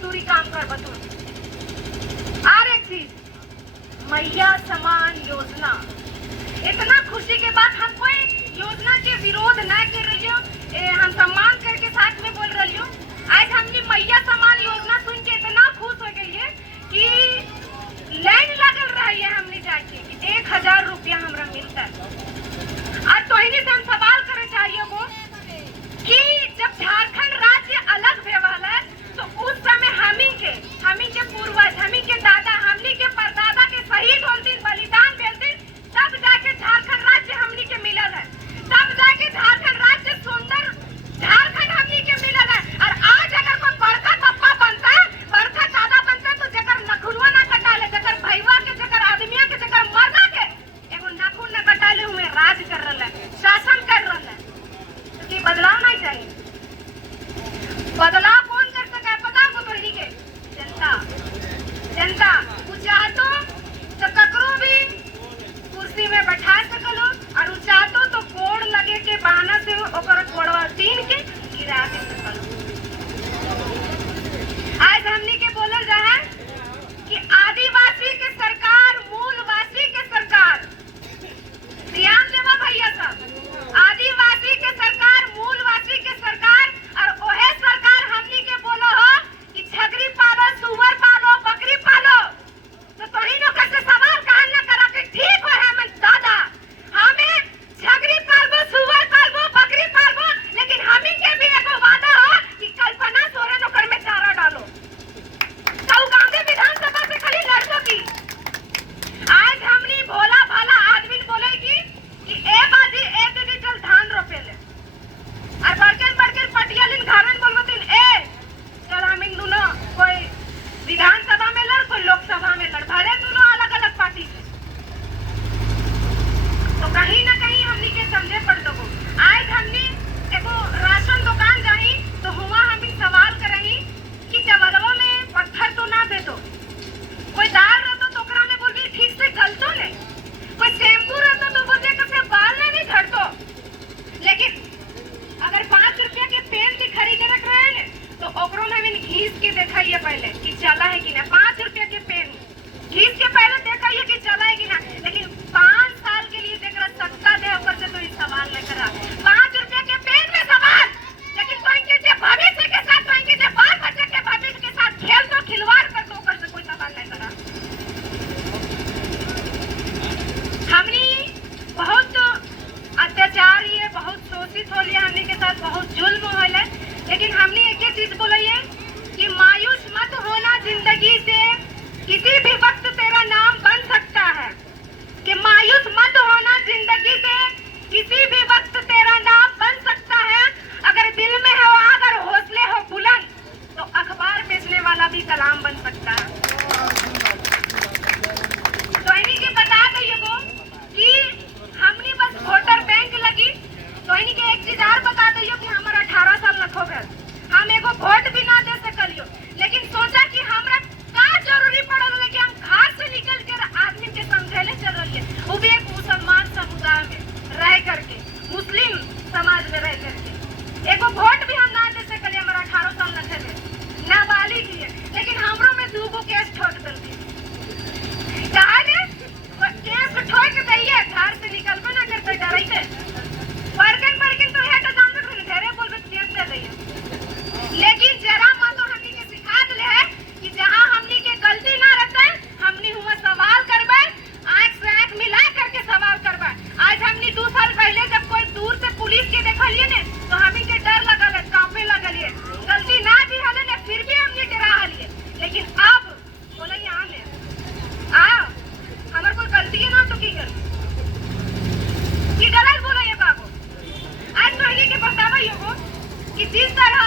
मजदूरी काम कर बतू। और एक चीज, मैया समान योजना, इतना खुशी के बाद हम कोई योजना के विरोध न कर रही हो, हम सम्मान करके साथ में बोल रही हूँ। आज हमने मैया समान योजना सुन के इतना खुश हो गई है कि लाइन लगल रही है हमने जाके कि 1000 रुपया हमरा मिलता है। आज तो इन्हीं से हम सवाल करे चाहिए वो कि जब झारखंड राज्य अलग भेवाल है तो उस समय हमी के पूर्वज, हमी के दादा, हमनी के परदादा के शहीद होलथिन, बलिदान भेलथिन, तब जाके झारखंड राज्य हमनी के मिलल है, तब जाके झारखंड राज्य सुंदर झारखंड हमनी के मिलल है। और आज अगर कोई बड़का पप्पा बनता, बड़का दादा बनता तो जकर नखुनवा ना कटाले, जकर भईवा के, जकर आदमिया के, जकर मर्दा के एगो नाखून न कटाले हुए राज कर रहा है, शासन कर रहा है। तो की बदलाव नहीं चाहिए? बदलाव कौन कर सका है पता को तो ही के जनता वो चाहतो तो ककरो भी कुर्सी में बैठा सकलो, और वो चाहतो तो कोड़ लगे के बहाना से ओकर कोड़वा तीन के गिरा दे सकलो। आज हमनी के बोलल जा है कि आदिवासी के सरकार, मूलवासी के सरकार, ध्यान देवा भैया साहब, आदिवासी के सरकार, मूलवासी के सरकार, और ओहे सरकार हमनी के बोलो हो कि छगरी पालो, सुअर पालो, बकरी पालो। तो तोही लोग कैसे सवाल कहल न करा के ठीक हो है मन दादा, हमें छगरी पालबो, सुअर पालबो, बकरी पालबो, लेकिन हमी के भी एगो वादा हो कि कल्पना सोरेन ओकर में चारा डालो। तो गांधी विधानसभा से खाली लड़को की आज हमनी भोला भाला आदमी बोलेगी कि ए बाजी ए दीदी चल धान रोपेले, और बड़के पटियालिन घरन बोलबतिन ए चल हम इन दोनों कोई विधानसभा में लड़, कोई लोकसभा में लड़, भले दोनों अलग अलग पार्टी से। तो कहीं ना कहीं हमनी के समझे पड़ दो। आज हमनी एगो राशन दुकान जाही तो हुआ हमी सवाल करही कि जमलवा में पत्थर तो ना दे दो, कोई दाल रहता तो ओकरा में बोलबी ठीक से गलतो ने, कोई शैम्पू रहता तो बोलबे कैसे बाल नहीं झड़तो। लेकिन अगर 5 रुपया के पेन भी खरीदे रख रहे हैं तो ओकरो में भी घीस के दिखाइए पहले कि चला है कि ना। 5 रुपया के पेन घीस के पहले दिखाइए कि चला है कि ना। लेकिन 5 साल के लिए जेकरा सत्ता दे ओकर से तो ये सवाल नहीं करा। 5 रुपया के पेन में सवाल, लेकिन तो इनके जे भविष्य के साथ, तो इनके जे बाल बच्चे के भविष्य के साथ खेल तो खिलवाड़ कर तो ओकर से कोई सवाल नहीं करा। हमनी बहुत अत्याचार ये बहुत शोषित हो लिया, हमनी के साथ बहुत जुल्म होले, लेकिन हमने एक ही चीज बोलिए कि मायूस मत होना जिंदगी से, किसी भी वक्त तेरा नाम बन सकता है। कि मायूस मत होना जिंदगी से, किसी भी वक्त तेरा नाम बन सकता है। अगर दिल में है अगर हौसले हो बुलंद तो अखबार बेचने वाला भी कलाम बन सकता है। तो इन्हीं के बता दिए वो कि हमने बस वोटर बैंक लगी तो इन्हीं के एक चीज और बता दियो कि हमारा 18 साल न हो गए, हम एगो वोट भी ना दे सकलियो। लेकिन सोचा कि हमरा का जरूरी पड़ल है कि हम घर से निकल कर आदमी के समझेले चल रही, वो भी एक मुसलमान समुदाय में रह करके, मुस्लिम समाज में रह करके एगो वोट भी हम ना दे सकलिए। हमारा 18 साल न थे, नाबालिग है, लेकिन हमरो में 2 गो केस ठोक दिलती। कहा ने केस ठोक दइए, घर से निकलबे ना करते डरैते वर्किंग तो है तो जान सकते ढेरे बोलबे केस दे दइए। लेकिन जरा मत तो हमनी के सिखा दिले है कि जहां हमनी के गलती ना रहते हमनी हुआ सवाल करबे, आंख से आंख मिला करके सवाल करबे। आज हमनी 2 साल पहले जब कोई दूर से पुलिस के देखलिए ने तो हमी के डर लगल है, कांपे लगल है, गलती ना भी हले ने फिर भी हमनी डरा हलिए। लेकिन अब बोले यहां ने आ हमर कोई गलती है ना तो की कर की गलत बोला ये बाबू। आज तो इन्हीं के बतावा ये हो कि जिस तरह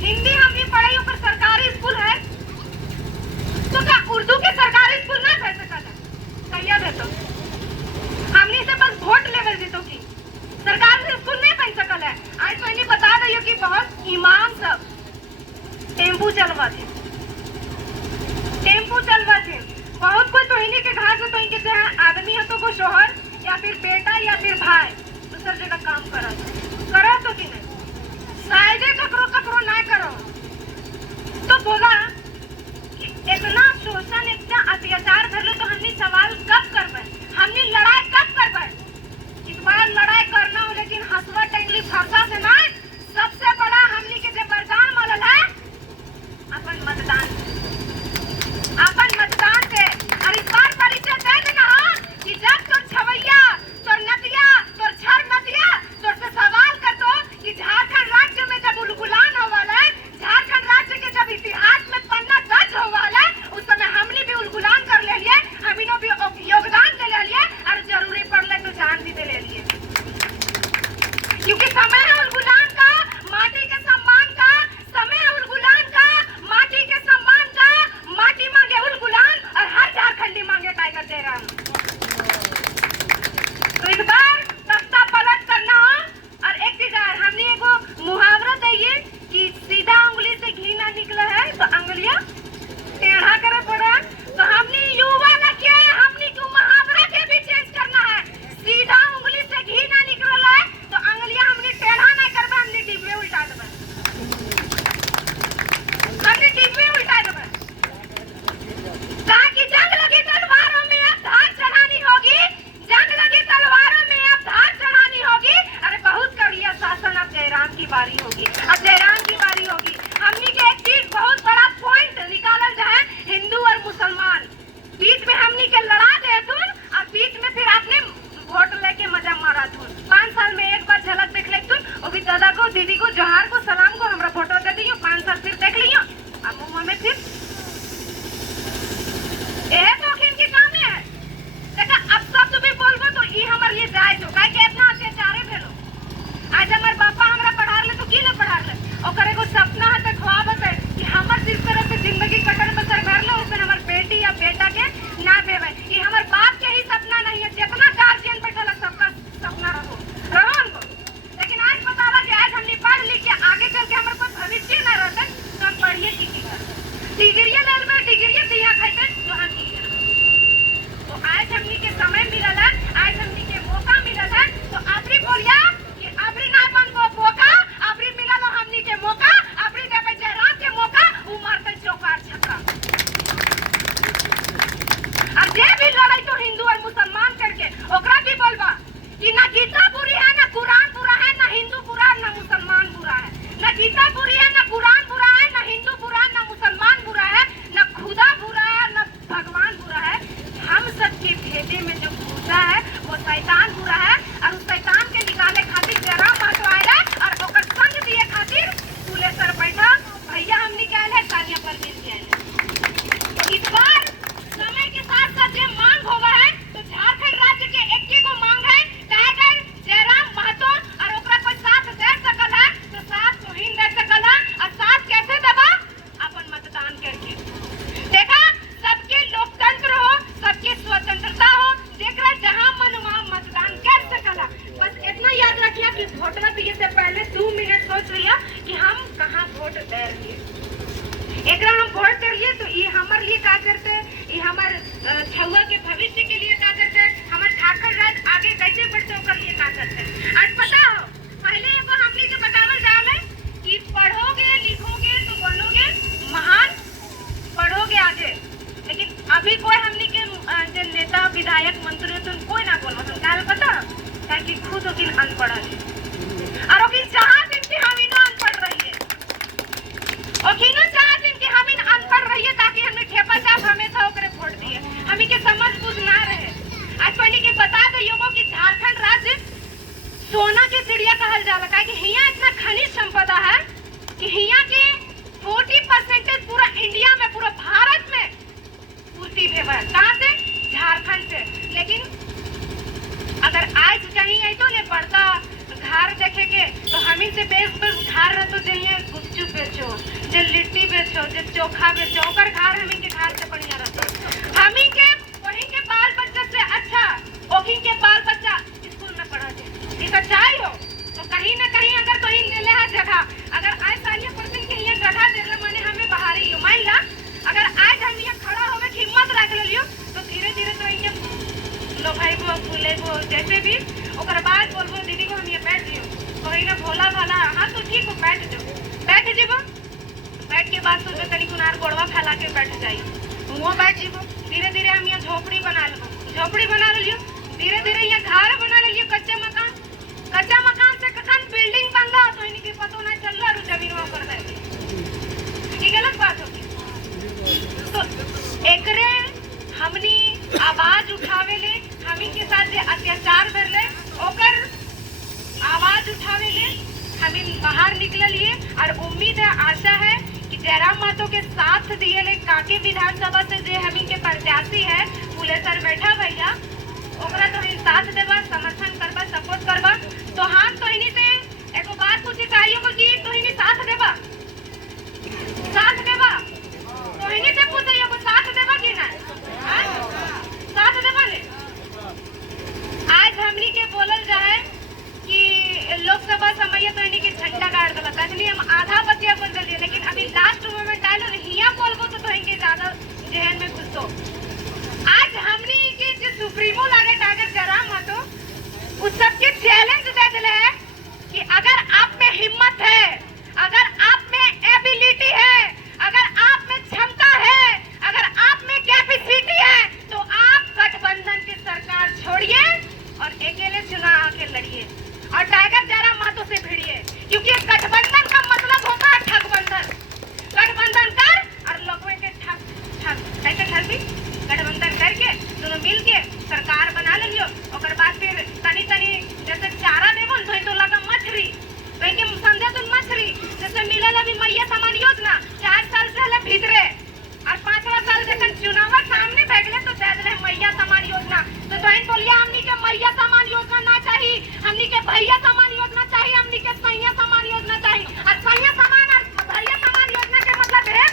हिंदी हमने पढ़ाई ऊपर सरकारी स्कूल है तो क्या उर्दू के सरकारी स्कूल ना कर सकता कहिया दे तो हमने से बस वोट लेवल दे तो की सरकारी स्कूल नहीं बन सकल है। आज तो इन्हीं बता दियो कि बहुत ईमान सब टेम्पू चलवा थे बहुत कोई तो इन्हीं के घर से तो इनके जहाँ आदमी है तो वो शोहर या फिर बेटा या फिर भाई दूसर जगह काम करो तो कि नहीं शायद ककरो ना करो। तो बोला कि इतना शोषण इतना अत्याचार कर लो तो हमने सवाल कब करबे, हमने लड़ाई कब करबे। एक बार लड़ाई करना हो लेकिन हसवा टेंगली भाषा से ना, सबसे बड़ा हमने के जो वरदान मिलल है अपन मतदान से। और इस बार परिचय दे देना कि जब तोर छवैया तोर नदिया तोर छर नदिया तोर से सवाल कर दो कि झारखंड राज्य में जब उलगुलान हो वाला है, झारखंड राज्य के जब इतिहास में पन्ना दर्ज हो वाला है, उस समय हमने भी उलगुलान कर ले लिए, हमने भी योगदान दे ले लिए और जरूरी पड़ले तो जान भी दे ले लिए। क्योंकि समय है उलगुलान का, माटी के सम्मान का, समय है उलगुलान का, माटी के सम्मान का। माटी मांगे उलगुलान और हर झारखंडी मांगे टाइगर जयराम। तो इस बार तख्ता पलट करना हो। और एक चीज और हमने एगो मुहावरा दिए कि सीधा उंगली से घी ना निकला है तो अंगुलियां टेढ़ा करे पड़ा। तो हमने युवा ना किया है, हमने क्यों मुहावरा के भी चेंज करना है। सीधा उंगली से घी ना निकल है तो अंगुलियां हमने टेढ़ा नहीं करबा, हमने डिब्बे उल्टा देबा, हमने डिब्बे उल्टा देबा। कहा कि जंग लगी तलवारों में अब धार चढ़ानी होगी, जंग लगी तलवारों में अब धार चढ़ानी होगी। अरे बहुत कर लिया शासन, अब जयराम की बारी होगी, अब जयराम की बारी होगी। हमने के एक चीज बहुत बड़ा पॉइंट निकालल जाए, हिंदू और मुसलमान बीच में हमने के लड़ा दे थुन और बीच में फिर आपने वोट लेके मजा मारा थुन। 5 साल में एक बार झलक देख ले थुन, वो भी दादा को दीदी को जोहार को सलाम को हमरा फोटो दे दियो, 5 साल फिर देख लियो अब मुंह में फिर एहे तो की काम है। देखा अब सब भी बोलबो तो ई हमर लिए जाय जो काहे के इतना अत्याचार भेलो। आज हमर बापा हमरा पढ़ा ले तो की ले पढ़ा ले, ओकर एगो सपना है त ख्वाब है कि हमर जिस तरह से जिंदगी कटर बसर कर लो उसमें हमर बेटी या बेटा के ना देवे। ई हमर बाप के ही सपना नहीं है, जितना गार्जियन बैठल है सबका सपना रहो उनको। लेकिन आज बतावा कि आज हमने पढ़ लिख के आगे चल के हमर कोई भविष्य ना रहते तो हम पढ़िए की डिग्री लेल में डिग्री दिया खाते तो हम की करब। तो आज हमनी के समय मिलल है, आज हमनी के मौका मिलल है, तो आपरी बोलिया कि आपरी ना बनबो बोका, आपरी मिलल हमनी के मौका, आपरी देबे जयराम के मौका, उ मारते चौकार छक्का। और जे भी लड़ाई तो हिंदू और मुसलमान करके ओकरा भी बोलबा कि ना गीता बुरी है, ना कुरान बुरा है, ना हिंदू बुरा है, ना मुसलमान बुरा है। ना गीता बुरी है, ना कुरान बुरा है, ना हिंदू बुरा है, ना मुसलमान बुरा है, ना खुदा बुरा है, ना भगवान बुरा है। हम सबके भेदे में जो घुसा है वो शैतान बुरा है। और उस शैतान के निकाले खातिर जयराम महतो आए और ओकर संग दिए खातिर पुले सर बैठा भैया हमनी के आए सानिया परवीन के आए। तो इस बार समय के साथ साथ जो मांग होगा है तो झारखंड राज्य के एक को मांग है टाइगर जयराम महतो और ओकरा कोई साथ दे सकल है तो साथ तोहिन दे सकल है। और साथ कैसे देबा, अपन मतदान करके। देखा सबके लोकतंत्र हो, सबके स्वतंत्रता हो, जेकरा जहां मन वहां मतदान कर सकला। बस इतना याद रखिए कि वोटवा दिए से पहले 2 मिनट सोच लिया कि हम कहां वोट दे रहे। एकरा हम वोट करिए तो ये हमार लिए का करते, ये हमार छुआ के भविष्य के लिए का करते, हमार झारखंड राज्य आगे कैसे बढ़ते ओकर लिए का करते। आज पता हो पहले एगो हमनी के बतावल जाले कि पढ़ोगे लिखोगे तो बनोगे महान, पढ़ोगे आगे। लेकिन अभी कोई हमनी के जो नेता विधायक मंत्री तो कोई ना बोलबो तुम काहे पता ताकि खुद ओकिन अनपढ़ है और ओकिन चाहत कि हम इनो अनपढ़ रहिए, ओकिनो चाहत कि हम इन अनपढ़ रहिए ताकि हमें ठेपा चाप हमेशा ओकरे वोट दिए, हमी के समझ बुझ ना रहे। आज कोई के बता दे योगो कि झारखंड राज्य सोना के चिड़िया कहल जाला काहे कि हिया इतना खनिज संपदा है कि हिया के 40% पूरा इंडिया में पूरा भारत में पूर्ति भेवा है। कहां से? झारखंड से। लेकिन अगर आज कहीं आई तो ले पड़ता घर देखेंगे तो हमी से बेस घर रह तो जइए गुपचुप बेचो, जे लिट्टी बेचो, जे चोखा बेचो, ओकर घर हमी के घर से बढ़िया रहता। हमी के वही के बाल बच्चा से अच्छा ओही के बाल बच्चा स्कूल में पढ़ा दे। इका चाहे हो तो कहीं ना कहीं अगर तो इन ले है जगह, अगर आज सालिया परसिन के यहाँ जगह देले माने हमें बाहरी हो मान ला। अगर आज हम यहाँ खड़ा होवे की हिम्मत रख लियो तो धीरे-धीरे तो इनके लो भाई को फूले को जैसे भी ओकर बाद बोलबो दीदी को हम ये बैठ जियो, तो इने भोला भाला हां तो ठीक हो बैठ जाओ, बैठ जेबो बैठ बैठ के बात सोचे तनी कुनार गोड़वा फैला के बैठ जाई वो बैठ जीवो। धीरे धीरे हम यहाँ झोपड़ी बना लियो, धीरे धीरे यहाँ घर बना लियो, कच्चा मकान से कखन बिल्डिंग बनला तो इनके पतो नहीं चल रहा जमीनवा कर दे। ये गलत बात होगी। तो एकरे हमनी आवाज उठावे ले, हमी के साथ जे अत्याचार करले ओकर आवाज उठावे ले हम बाहर निकलिए। और उम्मीद है, आशा है कि जयराम महतो के साथ दिए ले कांके विधानसभा से जे हमी के प्रत्याशी है फूले सर बैठा भैया ओकरा तो हम साथ देबा, समर्थन करबा, सपोर्ट करबा। तो हम तो इन्हीं से एको बात पूछे चाहिए को कि तो इन्हीं साथ देबा तो इन्हीं से पूछे को साथ देबा कि ना साथ देबा ले। आज हमनी के बोलल जाए कि लोकसभा समय तो इन्हीं के झंडा गाड़ दला तखनी हम आधा बतिया बोल दिए, लेकिन अभी लास्ट मोमेंट आलो हिया बोलबो तो इनके ज्यादा जहन में घुसो। आज हमनी के जो सुप्रीमो लागे टाइगर जयराम महतो उस सबके चैलेंज दे दिले है कि अगर आप में हिम्मत है, अगर आप में एबिलिटी है, अगर आप में क्षमता है, अगर आप में कैपेसिटी है तो आप गठबंधन की सरकार छोड़िए और अकेले चुनाव आके लड़िए और टाइगर जयराम महतो से भिड़िए। क्योंकि गठबंधन का मतलब होता है ठगबंधन। गठबंधन कर और लोगों के ठग गठबंधन करके दोनों मिल के सरकार बना लियो। ओकर बाद फिर तनी जैसे चारा देबो तो लगा मछली वही समझे तुम मछली जैसे मिलल अभी मैया समान योजना 4 साल से हले भीतरे और 5वां साल जखन चुनाव सामने बैठले तो दे दिले मैया समान योजना। तो तोइन बोलिया हमनी के मैया समान योजना ना चाहिए, हमनी के भैया समान योजना चाहिए, हमनी के सैया समान योजना चाहिए। और सैया समान और भैया समान योजना के मतलब है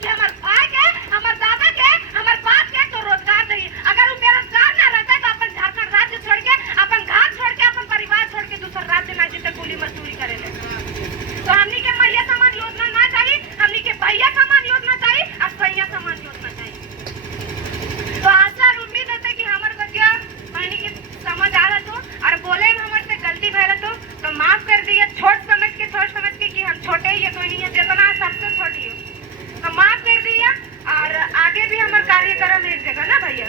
कि हमर भाई के, हमर दादा के, हमर बाप के तो रोजगार चाहिए। अगर वो बेरोजगार ना रहते तो अपन झारखंड राज्य छोड़ के, अपन घर छोड़ के, अपन परिवार छोड़ के दूसरा राज्य ना जीते कुली मजदूरी करे ले। तो हमनी के मैया समान योजना ना चाहिए, हमनी के भैया समान योजना चाहिए और सैया समान योजना चाहिए। तो आशा और उम्मीद है कि हमर बच्चा हमनी के समझ आ रहा तो और बोले में हमर से गलती भय रहा तो माफ कर दिए। सोच समझ के कि हम छोटे ही तो नहीं है, जितना सबसे छोटी हो तो माफ कर दिया। और आगे भी हमारे कार्यक्रम एक जगह ना भैया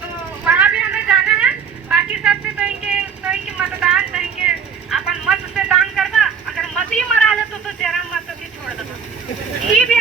तो वहाँ भी हमें जाना है। बाकी सबसे तो इनके मतदान तो इनके अपन मत से दान करना, अगर मत ही मरा ले तो जयराम महतो भी छोड़ दो। ये भी